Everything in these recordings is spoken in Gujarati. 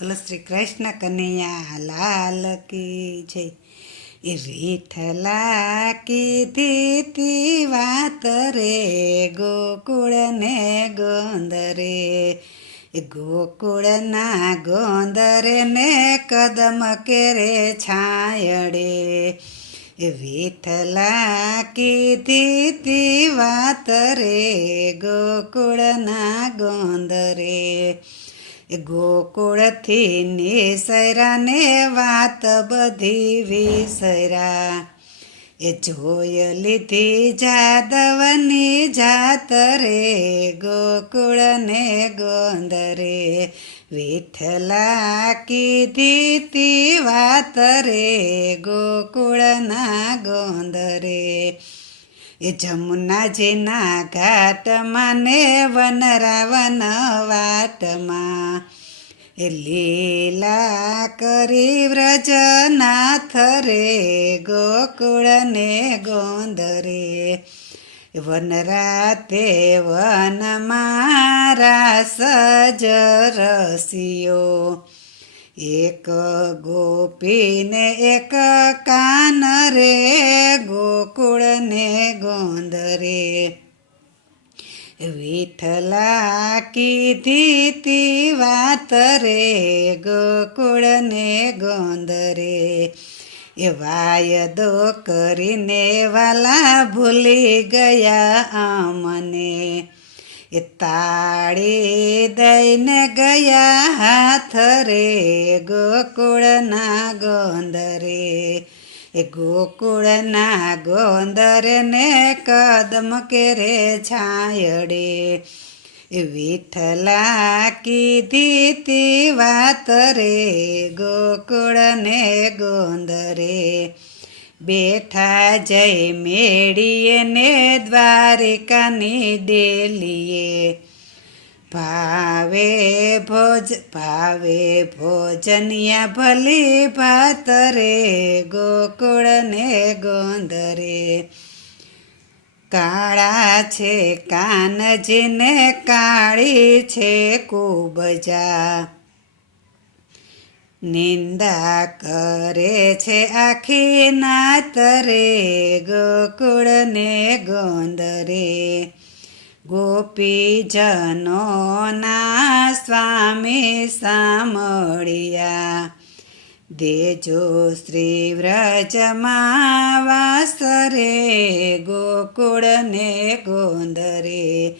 બોલો શ્રી કૃષ્ણ કનૈયા, લાલ કી જય. એ રીઠલા કીધી તી વાત રે ગોકુળ ને ગોંદરે ગોકુળના ગોંદરે ને કદમ કેરે છાયડે. વિઠલા કીધી તી વાત રે, ગોકુળના ગોંદરે ગોકુળથી નિસરાને વાત બધી વિસરા. એ જોય લીધી જાદવની જાત રે, ગોકુળને ગોંદરે વિઠલા કીધી તી વાત રે, ગોકુળના ગોંદરે એ જમુના જેના ઘાટમાં ને વનરાવન વાટમાં. એ લીલા કરી વ્રજનાથ રે, ગોકુળ ને ગોંદરે વનરાતે વન મારા સજ રસિયો. એક ગોપીને એક કાન રે, ગોકુળને ગોંદરે વિઠલા કીધી તી વાત રે, ગોકુળને ગોંદરે એ વાયદો કરીને વાલા ભૂલી ગયા અમને એ તાળે દઈને ગયા હાથ રે ગોકુળના ગોંદરે એ ગોકુળના ગોંદરે ને કદમ કેરે છાયડે. વિઠલા કીધી તી વાત રે, ગોકુળને ગોંદરે બેઠા જય મેળીએ ને દ્વારિકાની ડેલીએ. ભાવે ભોજ, ભાવે ભોજનિયા ભલી ભાત રે, ગોકુળને ગોંદરે કાળા છે કાનજીને, કાળી છે કુબજા. નિંદા કરે છે આખી નાત રે, ગોકુળને ગોંદરે ગોપીજનોના સ્વામી સામળિયા દેજો શ્રી વ્રજમાં વાસરે ગોકુળને ગોંદરે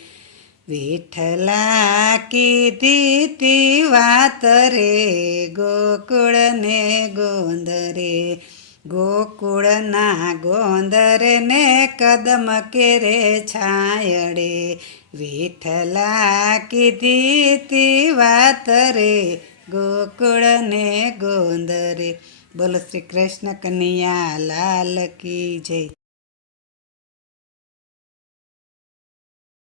વિઠ્ઠલા કીધી તી વાત રે, ગોકુળને ગોંદરે ગોકુળના ગોંદરે ને કદમ કેરે છાયડે. વિઠલા કીધી તી વાત રે, ગોકુળને ગોંદરે બોલો શ્રી કૃષ્ણ કનૈયા લાલ કી જય.